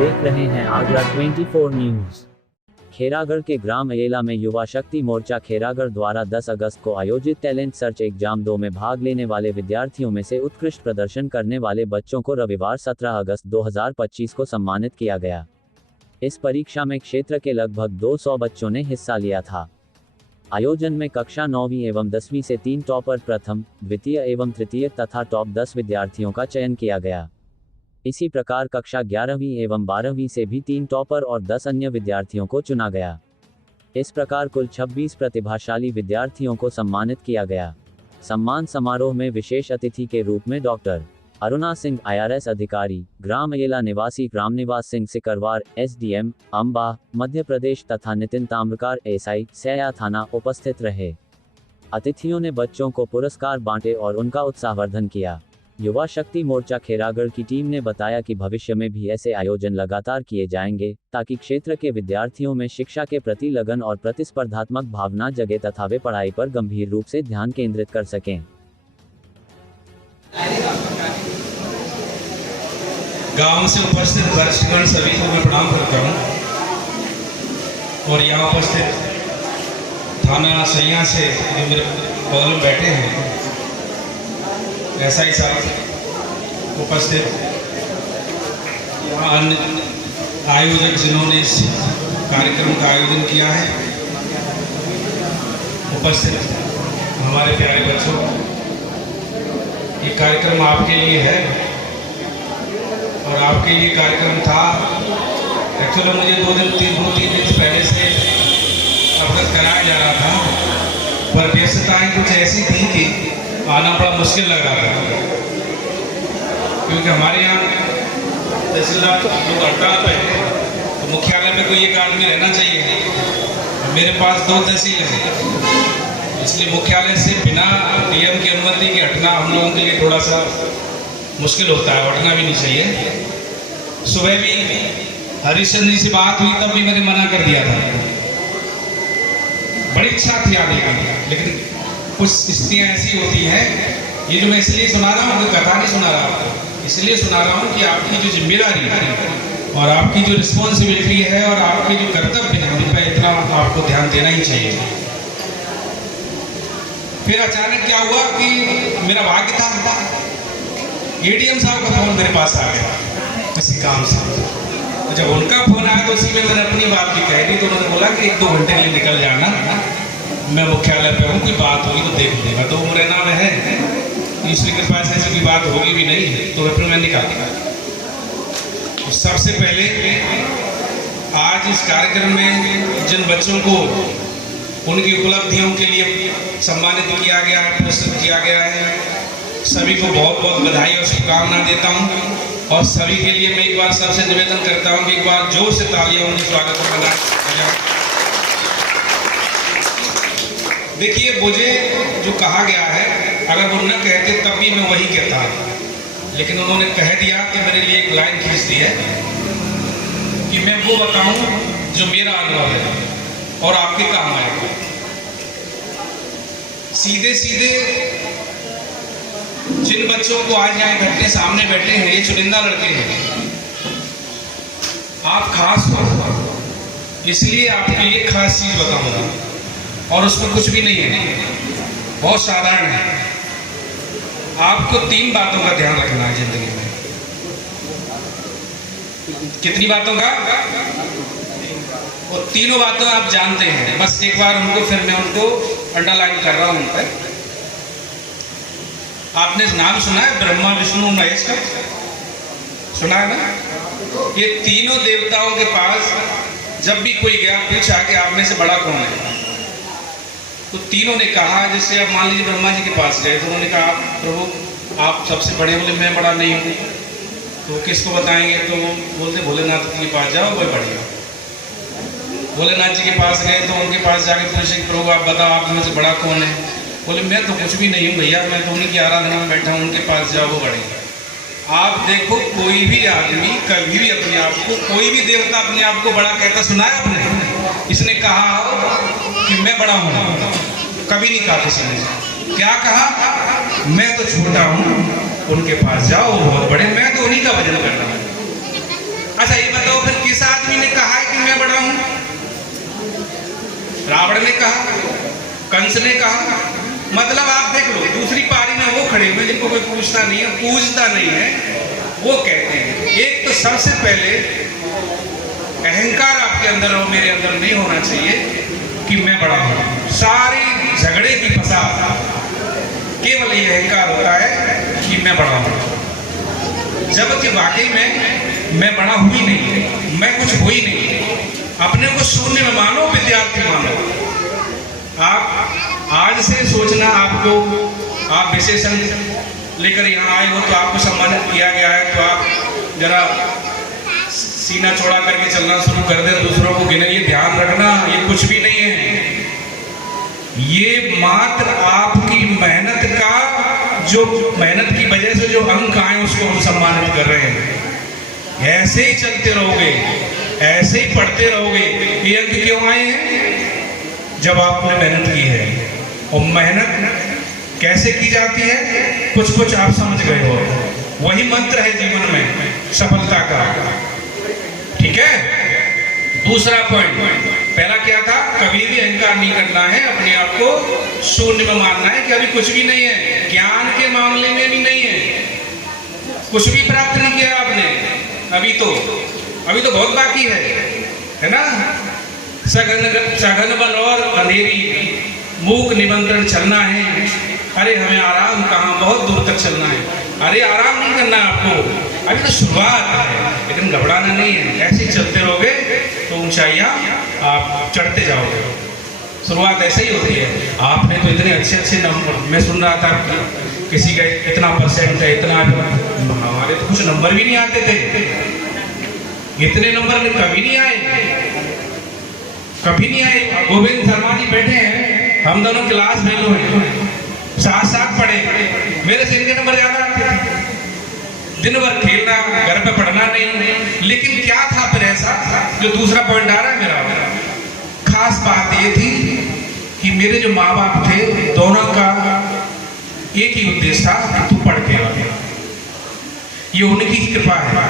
देख रहे हैं आगरा 24 न्यूज। खेरागढ़ के ग्राम अयेला में युवा शक्ति मोर्चा खेरागढ़ द्वारा 10 अगस्त को आयोजित टैलेंट सर्च एग्जाम 2 में भाग लेने वाले विद्यार्थियों में से उत्कृष्ट प्रदर्शन करने वाले बच्चों को रविवार 17 अगस्त 2025 को सम्मानित किया गया। इस परीक्षा में क्षेत्र के लगभग 200 बच्चों ने हिस्सा लिया था। आयोजन में कक्षा 9वीं एवं 10वीं से 3 टॉपर प्रथम, द्वितीय एवं तृतीय तथा टॉप 10 विद्यार्थियों का चयन किया गया। इसी प्रकार कक्षा 11वीं एवं 12वीं से भी 3 टॉपर और 10 अन्य विद्यार्थियों को चुना गया। इस प्रकार कुल 26 प्रतिभाशाली विद्यार्थियों को सम्मानित किया गया। सम्मान समारोह में विशेष अतिथि के रूप में डॉक्टर अरुणा सिंह IRS अधिकारी, ग्राम अयेला निवासी रामनिवास सिंह सिकरवार SDM, अंबा, मध्य प्रदेश तथा नितिन ताम्रकार SI, सैया थाना उपस्थित रहे। अतिथियों ने बच्चों को पुरस्कार बांटे और उनका उत्साहवर्धन किया। युवा शक्ति मोर्चा खेरागढ़ की टीम ने बताया कि भविष्य में भी ऐसे आयोजन लगातार किए जाएंगे ताकि क्षेत्र के विद्यार्थियों में शिक्षा के प्रति लगन और प्रतिस्पर्धात्मक भावना जगे तथा वे पढ़ाई पर गंभीर रूप से ध्यान केंद्रित कर सकें। गांव से उपस्थित दर्शकगण सभी को मैं प्रणाम करता हूं और यहाँ उपस्थित थाना सैया से जो मेरे बगल में बैठे हैं SI साहब उपस्थित, यहाँ अन्य आयोजक जिन्होंने इस कार्यक्रम का आयोजन किया है, उपस्थित हमारे प्यारे बच्चों, ये कार्यक्रम आपके लिए है और आपके लिए कार्यक्रम था। एक्चुअली मुझे 2-3 दिन पहले से अवगत कराया जा रहा था, पर व्यस्तताएं कुछ ऐसी थी कि आना बड़ा मुश्किल लग रहा था, क्योंकि हमारे यहाँ तहसीलदार लोग हड़ताल पे हैं, तो मुख्यालय में कोई एक आदमी रहना चाहिए। मेरे पास 2 तहसील हैं, इसलिए मुख्यालय से बिना DM की अनुमति के हटना हम लोगों के लिए थोड़ा सा मुश्किल होता है, हटना भी नहीं चाहिए। सुबह भी हरिश्चंद्र जी से बात हुई, तब भी मैंने मना कर दिया था। बड़ी इच्छा थी आने की, लेकिन कुछ स्थितियाँ ऐसी होती हैं। ये जो मैं इसलिए सुना रहा हूँ, कथा नहीं सुना रहा हूँ, इसलिए सुना रहा हूँ कि आपकी जो जिम्मेदारी है और आपकी जो रिस्पॉन्सिबिलिटी है और आपके जो कर्तव्य है, उन पर इतना आपको ध्यान देना ही चाहिए। फिर अचानक क्या हुआ कि मेरा भाग्य था, ADM साहब का फोन मेरे पास आ गया किसी काम से। तो जब उनका फोन आया तो उसी में मैंने अपनी बात भी कह दी। तो उन्होंने बोला कि 1-2 घंटे के लिए निकल जाना, मैं मुख्यालय पे हूँ, कोई बात होगी तो देख लेगा। तो मुरैना में है, ईश्वरी के पास ऐसी कोई बात होगी भी नहीं, तो फिर मैं निकाल दिया। तो सबसे पहले आज इस कार्यक्रम में जिन बच्चों को उनकी उपलब्धियों के लिए सम्मानित किया गया है, पुरस्कृत किया गया है, सभी को बहुत बहुत बधाई और शुभकामनाएं देता हूँ। और सभी के लिए मैं एक बार सबसे निवेदन करता हूँ कि एक बार जोर से तालियां उनके स्वागत को बजाएं। देखिए, मुझे जो कहा गया है, अगर वो न कहते तब भी मैं वही कहता, लेकिन उन्होंने कह दिया कि मेरे लिए एक लाइन खींच दी है कि मैं वो बताऊं जो मेरा अनुभव है और आपके काम आएगा। सीधे सीधे जिन बच्चों को आज यहाँ बैठे सामने बैठे हैं, ये चुनिंदा लड़के हैं। आप खास हो, इसलिए आपके लिए खास चीज बताऊंगा और उसमें कुछ भी नहीं है, बहुत साधारण है। आपको 3 बातों का ध्यान रखना है जिंदगी में। कितनी बातों का? और तीनों बातें आप जानते हैं, बस एक बार उनको फिर मैं उनको अंडरलाइन कर रहा हूं उन पर। आपने नाम सुना है ब्रह्मा विष्णु महेश का? सुना है ना? ये तीनों देवताओं के पास जब भी कोई गया, पूछा कि आप में से बड़ा कौन है, तो तीनों ने कहा, जैसे आप मान लीजिए ब्रह्मा जी के पास गए तो उन्होंने कहा प्रभु आप सबसे बड़े। बोले मैं बड़ा नहीं हूँ। तो किसको बताएंगे? तो वो बोलते भोलेनाथ के पास जाओ, वही बढ़िया। भोलेनाथ जी के पास गए तो उनके पास जाके पूछे प्रभु आप बताओ आप में से बड़ा कौन है? बोले मैं तो कुछ भी नहीं हूँ भैया, मैं तो उन्हीं की आराधना में बैठा हूँ, उनके पास जाओ, वो बढ़िया। आप देखो, कोई भी आदमी कभी भी अपने आप को, कोई भी देवता अपने आप को बड़ा कहता सुना है आपने? इसने कहा हो कि मैं बड़ा हूँ? कभी नहीं कहा किसी ने। क्या कहा? मैं तो छोटा हूँ, उनके पास जाओ, वो बहुत बड़े, मैं तो उन्हीं का भजन कर रहा हूँ। अच्छा ये बताओ, रावण ने कहा, कंस ने कहा। मतलब आप देख लो, दूसरी पारी में वो खड़े हुए जिनको कोई पूछता नहीं है, पूजता नहीं है, वो कहते हैं। एक तो सबसे पहले अहंकार आपके अंदर और मेरे अंदर नहीं होना चाहिए कि मैं बड़ा हूं। सारे झगड़े की फसाद केवल ये अहंकार होता है कि मैं बड़ा हूं, जबकि वाकई में मैं बड़ा हुई नहीं, मैं कुछ हुई नहीं। अपने को शून्य में मानो, विद्यार्थी मानो। आप आज से सोचना, आपको आप विशेषण लेकर यहाँ आए हो तो आपको सम्मानित किया गया है, तो आप जरा सीना चौड़ा करके चलना शुरू कर दे, दूसरों को गिने। ये ध्यान रखना, ये कुछ भी नहीं है, ये मात्र आपकी मेहनत का, जो मेहनत की वजह से जो अंक आए उसको हम सम्मानित कर रहे हैं। ऐसे ही चलते रहोगे, ऐसे ही पढ़ते रहोगे। ये अंक क्यों आए हैं? जब आपने मेहनत की है। और मेहनत कैसे की जाती है, कुछ कुछ आप समझ गए हो। वही मंत्र है जीवन में सफलता का। ठीक है। दूसरा पॉइंट, पहला क्या था? कभी भी अहंकार नहीं करना है, अपने आप को शून्य में मानना है कि अभी कुछ भी नहीं है। ज्ञान के मामले में भी नहीं है, कुछ भी प्राप्त नहीं किया आपने अभी तो बहुत बाकी है ना। सघन वन और अंधेरी, मूक निमंत्रण चलना है। अरे हमें आराम कहाँ, बहुत दूर तक चलना है। अरे आराम नहीं करना है आपको, अभी तो शुरुआत है, लेकिन घबराना नहीं है। ऐसे ही चलते रहोगे तो ऊंचाइयाँ आप चढ़ते जाओगे। शुरुआत ऐसे ही होती है। आपने तो इतने अच्छे अच्छे नंबर, मैं सुन रहा था किसी का इतना परसेंट है, इतना, हमारे तो कुछ नंबर भी नहीं आते थे। इतने नंबर कभी नहीं आए। गोविंद शर्मा जी बैठे हैं, हम दोनों क्लास फेलो हैं, साथ पढ़े, मेरे से इनके नंबर ज्यादा आते थे। दिन भर खेलना, घर पे पढ़ना नहीं। लेकिन क्या था फिर ऐसा, जो दूसरा पॉइंट आ रहा है मेरा, खास बात ये थी कि मेरे जो माँ बाप थे, दोनों का एक ही उद्देश्य था कि तू पढ़ के आ। ये उनकी कृपा है,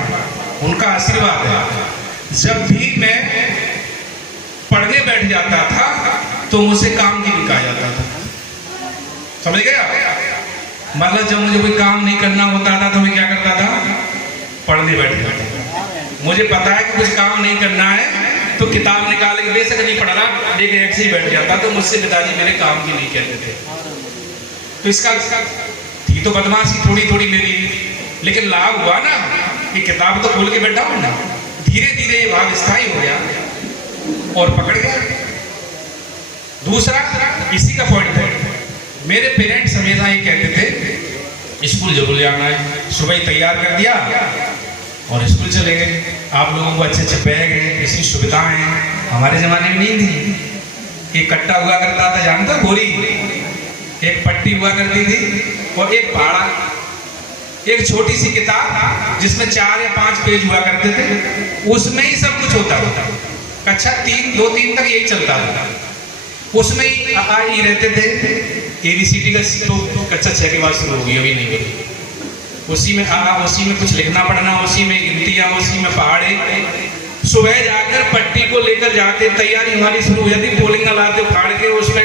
उनका आशीर्वाद है। जब भी मैं पढ़ने बैठ जाता था तो मुझसे काम की निकाल जाता था। समझ गया? मतलब जब मुझे कोई काम नहीं करना होता था तो मैं क्या करता था? पढ़ने बैठ जाता था। मुझे पता है कि कुछ काम नहीं करना है तो किताब निकाल के, बेशक नहीं पढ़ रहा, लेकिन ऐसे ही बैठ जाता। तो मुझसे पिताजी मेरे काम की नहीं कहते थे। तो इसका थी तो बदमाशी थोड़ी मेरी, लेकिन लाभ हुआ ना कि किताब तो खोल के बैठा हूं ना। धीरे धीरे ये भाव स्थायी हो गया और पकड़ गया। दूसरा इसी का पॉइंट है, मेरे पेरेंट्स हमेशा ये कहते थे स्कूल जरूर जाना है। सुबह ही तैयार कर दिया और स्कूल चले गए। आप लोगों को अच्छे अच्छे बैग हैं, ऐसी सुविधाएं हैं, हमारे जमाने में नहीं थी। एक कट्टा हुआ करता था, जानता गोरी, एक पट्टी हुआ करती थी और एक पाड़ा, एक छोटी सी किताब जिसमें 4 या 5 पेज हुआ करते थे, उसमें ही सब कुछ होता था। कक्षा 2-3 तक यही चलता था। उसमें ही आई रहते थे। ABCD का तो कक्षा 6 के बाद शुरू होगी, अभी नहीं होगी। उसी में उसी में कुछ लिखना पढ़ना, उसी में गिनतियाँ, उसी में पहाड़े। सुबह जाकर पट्टी को लेकर जाते, तैयारी हमारी शुरू हो जाती। पोलिंगा लाते, फाड़ के उसमें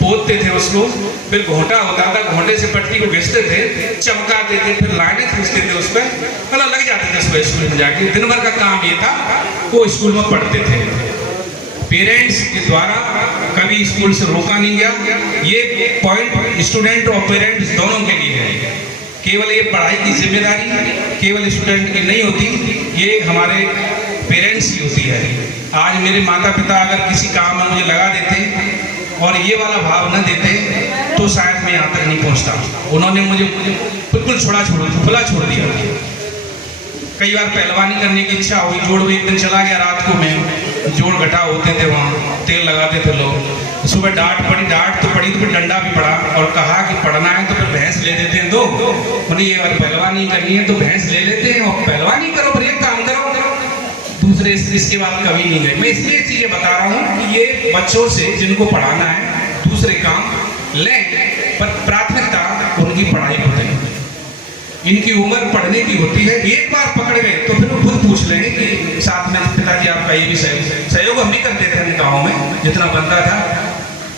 पोतते थे उसको, फिर घोंटा होता था, घोंटे से पट्टी को घिसते थे, चमकाते थे, फिर लाइनें खींचते थे उस पर, मतलब लग जाते थे सुबह स्कूल में जाके। दिन भर का काम ये था, वो स्कूल में पढ़ते थे। पेरेंट्स के द्वारा कभी स्कूल से रोका नहीं गया। ये पॉइंट स्टूडेंट और पेरेंट्स दोनों के लिए है। केवल ये पढ़ाई की जिम्मेदारी केवल स्टूडेंट की नहीं होती, ये हमारे पेरेंट्स की होती है। आज मेरे माता पिता अगर किसी काम में मुझे लगा देते और ये वाला भाव न देते तो शायद मैं यहाँ तक नहीं पहुँचता। उन्होंने मुझे बिल्कुल खुला छोड़ दिया। कई बार पहलवानी करने की इच्छा हुई, जोड़ हुई, एक दिन चला गया रात को, मैं जोड़ घटा होते थे वहाँ, तेल लगाते थे लोग। सुबह डांट तो पड़ी तो फिर डंडा भी पड़ा और कहा कि पढ़ना है तो फिर भैंस ले देते हैं दो। उन्हें ये बार पहलवानी करनी है तो भैंस ले लेते हैं और पहलवानी करो, फिर एक काम करो। दूसरे इसके बाद कभी नहीं गए। मैं इसलिए चीजें बता रहा हूँ कि ये बच्चों से जिनको पढ़ाना है दूसरे काम लें, पर प्राथमिकता उनकी पढ़ाई को दें। इनकी उम्र पढ़ने की होती है, एक बार पकड़ गए तो फिर वो खुद पूछ लेंगे कि साथ में पिताजी आपका ये भी सहयोग हम भी करते थे अपने गाँव में जितना बनता था,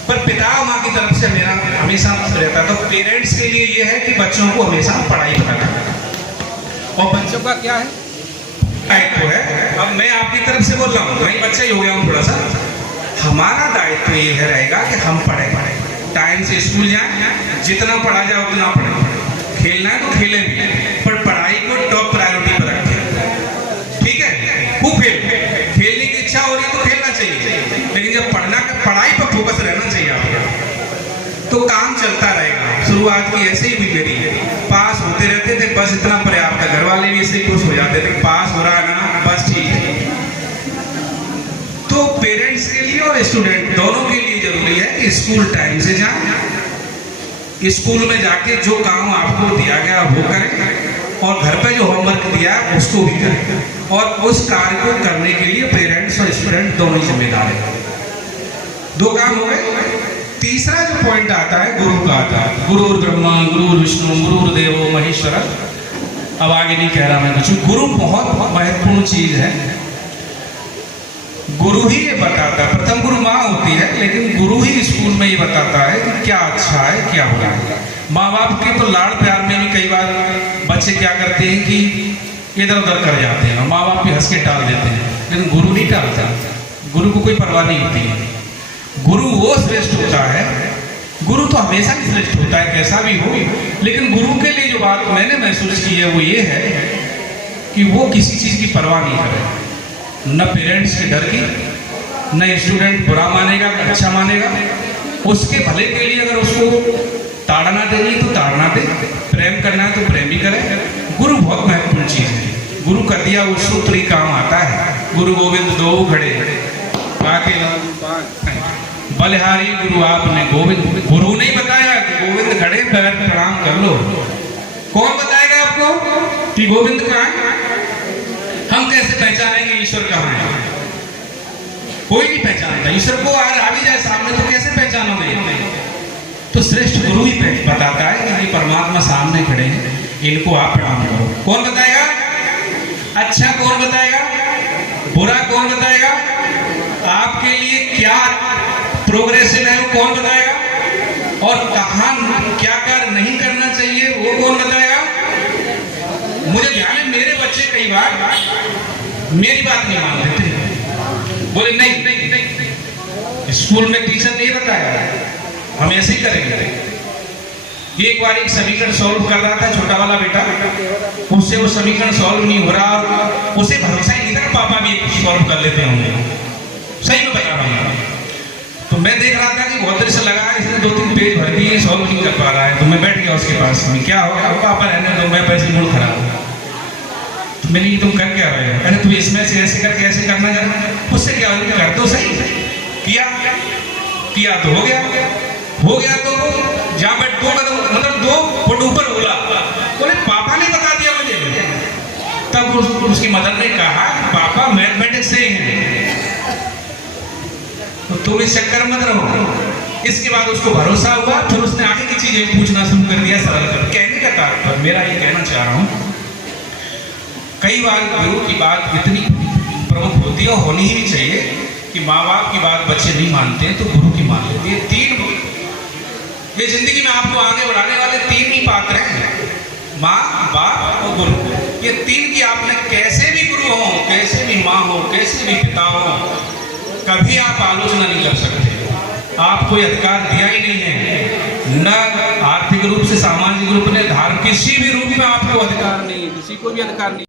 पर पिता और माँ की तरफ से मेरा हमेशा रहता। तो पेरेंट्स के लिए ये है कि बच्चों को हमेशा पढ़ाई पढ़ाना, और बच्चों का क्या है दायित्व है। अब मैं आपकी तरफ से बोल रहा हूँ, मैं बच्चा ही हो गया हूँ थोड़ा सा, हमारा दायित्व ये है रहेगा कि हम पढ़े टाइम से स्कूल जाएं, जितना पढ़ा जाए उतना पढ़ें, खेलना है तो खेलें भी, पर पढ़ाई को टॉप प्रायोरिटी पर रखें। ठीक है, खूब खेलने की इच्छा हो रही है तो खेलना चाहिए, लेकिन जब पढ़ाई पर फोकस रहना चाहिए आपका, तो काम चलता रहेगा। शुरुआत की ऐसे ही हुई मेरी, पास होते रहते थे बस इतना पर्याप्त है, घर वाले भी ऐसे ही खुश हो जाते थे, पास हो रहा है ना बस ठीक है। तो पेरेंट्स के लिए और स्टूडेंट दोनों के लिए जरूरी है कि स्कूल टाइम से जाएं, स्कूल में जाके जो काम आपको दिया गया वो करें, और घर पे जो होमवर्क दिया है उसको भी करें, और उस कार्य को करने के लिए पेरेंट्स और स्टूडेंट दोनों ही जिम्मेदार हैं। दो काम हो गए। तीसरा जो पॉइंट आता है गुरु का आता है, गुरु ब्रह्मा गुरु विष्णु गुरु देवो महेश्वर। अब आगे नहीं कह रहा मैं कुछ, गुरु बहुत महत्वपूर्ण चीज है। गुरु ही ये बताता है, प्रथम गुरु माँ होती है, लेकिन गुरु ही स्कूल में ये बताता है कि क्या अच्छा है क्या बुरा है। माँ बाप के तो लाड़ प्यार में भी कई बार बच्चे क्या करते हैं कि इधर उधर कर जाते हैं, माँ बाप भी हंस के टाल देते हैं, लेकिन गुरु नहीं टालता, गुरु को कोई परवाह नहीं होती है। गुरु वो श्रेष्ठ होता है, गुरु तो हमेशा ही श्रेष्ठ होता है कैसा भी हो, लेकिन गुरु के लिए जो बात मैंने महसूस की है वो ये है कि वो किसी चीज की परवाह नहीं करे, न पेरेंट्स के डर की, न स्टूडेंट बुरा मानेगा अच्छा मानेगा, उसके भले के लिए अगर उसको ताड़ना देनी तो ताड़ना दे, प्रेम करना है तो प्रेम भी करे। गुरु बहुत महत्वपूर्ण चीज है, गुरु का दिया वो सूत्र ही काम आता है। गुरु गोविंद दो खड़े बाके बलिहारी गुरु आपने गोविंद, गुरु नहीं बताया कि गोविंद खड़े पैर प्रणाम कर लो। कौन बताएगा आपको कि गोविंद कहाँ है? हम कैसे पहचानेंगे ईश्वर कहाँ है? कोई नहीं पहचानता ईश्वर को, अगर आ भी जाए सामने तो कैसे पहचानोगे? तो श्रेष्ठ गुरु ही बताता है कि ये परमात्मा सामने खड़े हैं, इनको आप प्रणाम करो। कौन बताएगा? अच्छा कौन बताएगा? बुरा कौन बताएगा? आपके लिए क्या प्रोग्रेसिव है वो कौन बताएगा? और कहाँ क्या कार्य नहीं करना चाहिए वो कौन बताएगा? मुझे ध्यान है मेरे बच्चे कई बार मेरी बात नहीं मानते थे, बोले नहीं स्कूल में टीचर नहीं बताया, हम ऐसे ही करेंगे। एक बार एक समीकरण सॉल्व कर रहा था छोटा वाला बेटा, उससे वो समीकरण सॉल्व नहीं हो रहा, और उसे भरोसा ही नहीं था पापा भी सॉल्व कर लेते होंगे, सही में बता रहा हूँ। तो मैं देख रहा था कि बहुत देर से लगा है, इसने 2-3 पेज भर दिए, सॉल्व नहीं कर पा रहा है, तो मैं बैठ गया उसके पास में, क्या हो गया पापा रहने दो, मैं पैसे मूड खराब। तो मैंने तुम कर क्या रहे हो? अरे तू इसमें से ऐसे करके ऐसे करना जाना, उससे क्या हो, कर तो सही, किया तो हो गया तो जहाँ बैठ 2 कदम मतलब 2 फुट ऊपर बोला, बोले पापा ने बता दिया मुझे। तब उसकी मदर ने कहा पापा मैथमेटिक्स से ही है, तो तुम इस चक्कर मत रहो। इसके बाद उसको भरोसा हुआ, फिर उसने आगे की चीजें पूछना शुरू कर दिया सरल कर। कहने का तात्पर्य मेरा ये कहना चाह रहा हूँ, कई बार गुरु की बात इतनी प्रमुख होती है और होनी ही चाहिए कि माँ बाप की बात बच्चे नहीं मानते हैं तो गुरु की मान लेते हैं। ये जिंदगी में आपको आगे बढ़ाने वाले 3 ही पात्र हैं, माँ बाप और गुरु। ये 3 की आपने कैसे भी गुरु हो, कैसे भी माँ हो, कैसे भी पिता हो, कभी आप आलोचना नहीं कर सकते। आपको ये अधिकार दिया ही नहीं है, न आर्थिक रूप से, सामाजिक रूप में, धार्मिक किसी भी रूप में आपको अधिकार नहीं है, किसी को भी अधिकार नहीं।